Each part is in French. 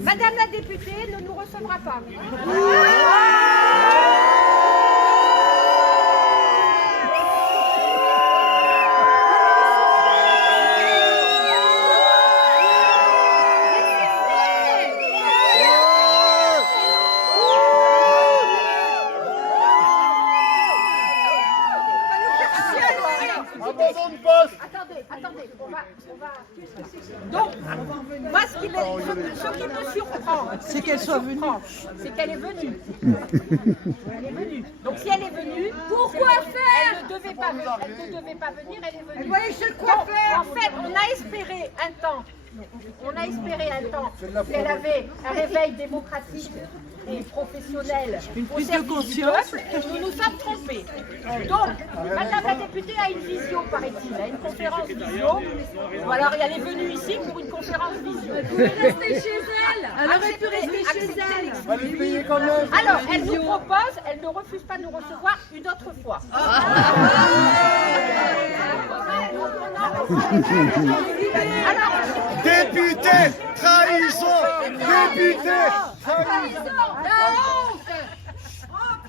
Madame la députée ne nous recevra pas. Attendez, on va... Donc, moi, ce qui me surprend, c'est qu'elle soit venue. C'est qu'elle est venue. Elle est venue. Donc, si elle est venue, pourquoi faire? Elle ne devait pas venir, elle est venue. Elle voyait chez le coiffeur. En fait, on a espéré un temps. Si elle avait un réveil démocratique et professionnel, une prise de conscience, nous nous sommes trompés. Donc, Madame la députée a une visio, paraît-il, a une conférence visio. Ou alors elle est venue ici pour une conférence visio. Elle pouvait rester chez elle. Elle aurait pu rester chez elle. Alors, elle nous propose, elle ne refuse pas de nous recevoir une autre fois. Député, trahison. Député, trahison.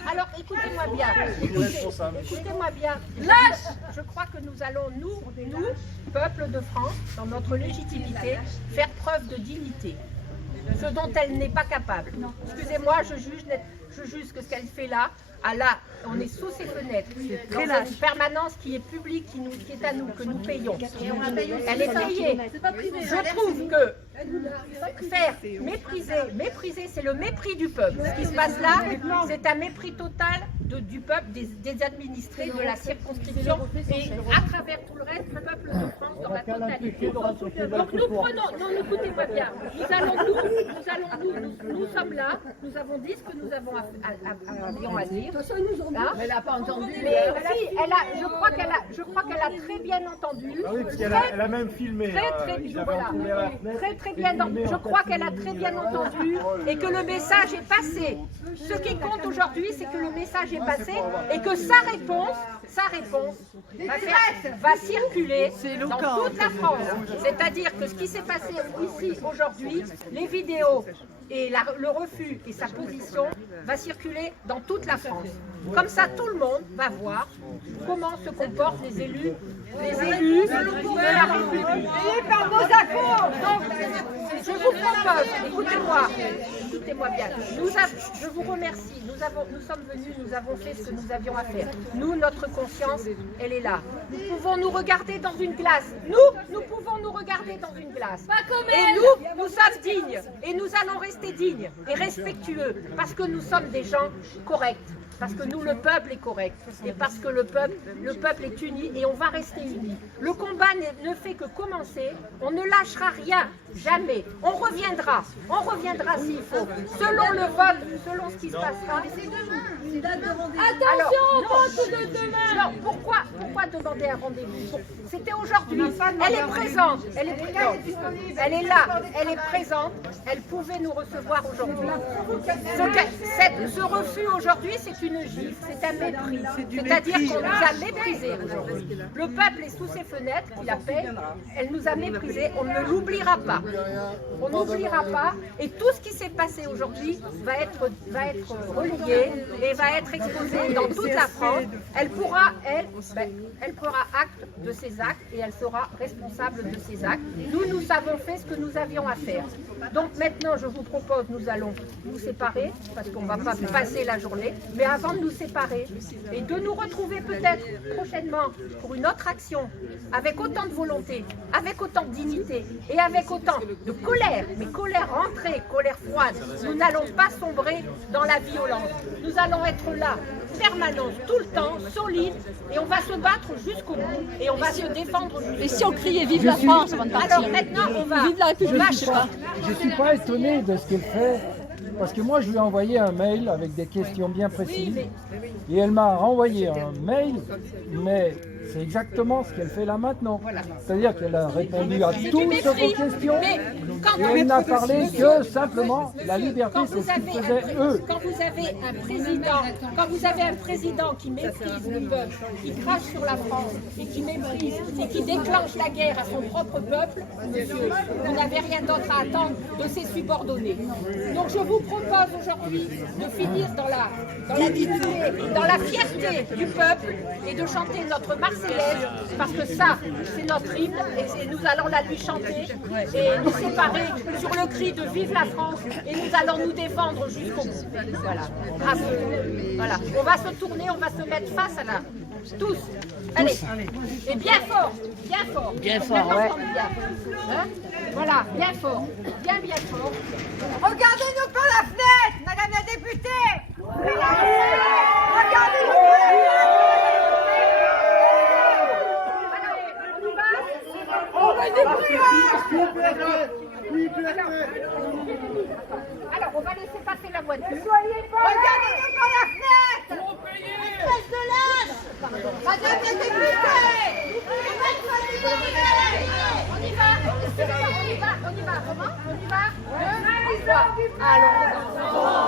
Alors, écoutez-moi bien. Écoutez-moi bien. Lâche. Je crois que nous allons, nous, peuple de France, dans notre légitimité, faire preuve de dignité. Ce dont elle n'est pas capable. Excusez-moi, je juge que ce qu'elle fait là, on est sous ses fenêtres, dans une permanence qui est publique, qui est à nous, que nous payons. Elle est payée. Je trouve que faire mépriser, c'est le mépris du peuple. Ce qui se passe là, c'est un mépris total du peuple, des administrés, de la circonscription et à travers tout le reste, le peuple de France dans la totalité. Donc nous prenons, non, écoutez-moi bien, nous sommes là, nous avons dit ce que nous avions à dire. Hein? Elle n'a pas entendu. Mais si, je crois qu'elle a très bien entendu. Ah oui, parce qu'elle a même filmé. Très bien. Je crois qu'elle a très bien entendu et que le message est passé. Ce qui compte aujourd'hui, c'est que le message est passé et que sa réponse va circuler dans toute la France. C'est-à-dire que ce qui s'est passé ici aujourd'hui, les vidéos et le refus et sa position va circuler dans toute la France. Comme ça, tout le monde va voir comment se comportent les élus de la République. Et par vos accords. Donc, je vous propose, écoutez-moi bien, je vous remercie, nous sommes venus, nous avons fait ce que nous avions à faire. Nous, notre conscience, elle est là. Nous pouvons nous regarder dans une glace. Nous pouvons nous regarder dans une glace. Pas comme et elle. nous sommes dignes. Et nous allons rester dignes et respectueux parce que nous sommes des gens corrects. Parce que nous, le peuple est correct. Et parce que le peuple est uni et on va rester unis. Le combat ne fait que commencer. On ne lâchera rien. Jamais. On reviendra s'il faut. Selon le vote, selon ce qui se passera. Attention au vote de demain. Non, pourquoi demander un rendez-vous? C'était aujourd'hui. Elle est présente. Elle est là. Elle est présente. Elle pouvait nous recevoir aujourd'hui. Ce refus aujourd'hui, c'est une gifle, c'est un mépris. C'est-à-dire qu'on nous a méprisés aujourd'hui. Le peuple est sous ses fenêtres, qui la paye. Elle nous a méprisés. On ne l'oubliera pas. On n'oubliera pas. Et tout ce qui s'est passé aujourd'hui va être relayé et va être exposé dans toute la France. Elle pourra acte de ses actes et elle sera responsable de ses actes. Nous avons fait ce que nous avions à faire. Donc maintenant, je vous propose, nous allons nous séparer parce qu'on ne va pas passer la journée. Mais avant de nous séparer et de nous retrouver peut-être prochainement pour une autre action avec autant de volonté, avec autant de dignité et avec autant de colère, mais colère rentrée, colère froide, nous n'allons pas sombrer dans la violence. Nous allons être là, permanence, tout le temps, solide, et on va se battre jusqu'au bout et on va se défendre jusqu'au bout. Et si on criait vive la France avant de partir? Alors maintenant, on va... Vive la République. Je ne suis pas étonné de ce qu'elle fait, parce que moi je lui ai envoyé un mail avec des questions bien précises, et elle m'a renvoyé un mail, mais C'est exactement ce qu'elle fait là maintenant. Voilà. C'est-à-dire qu'elle a répondu à C'est du toutes vos mépris. questions Mais quand et vous- elle n'a parlé que simplement la liberté, Quand c'est vous ce qu'ils avez faisaient eux. quand vous avez un président qui méprise le peuple, qui crache sur la France et qui méprise et qui déclenche la guerre à son propre peuple, monsieur, vous n'avez rien d'autre à attendre de ses subordonnés. Donc je vous propose aujourd'hui de finir dans la dignité, dans la fierté du peuple et de chanter notre Marseillaise, parce que ça, c'est notre hymne et nous allons la lui chanter et nous séparer sur le cri de Vive la France et nous allons nous défendre jusqu'au bout. Voilà. Grâce. Voilà. On va se tourner, on va se mettre face à la... Tous. Allez. Et bien fort. Bien fort. Bien fort, ouais. Hein? Voilà, bien fort. Bien, bien fort. Regardez-nous par la fenêtre, madame la députée. Regardez-nous par la Alors, on va laisser passer la voiture. Regardez-nous par la fenêtre. Espèce de lâche. Madame la députée. On y va. On y va. Comment? On y va. 2, 3. Alors, on va.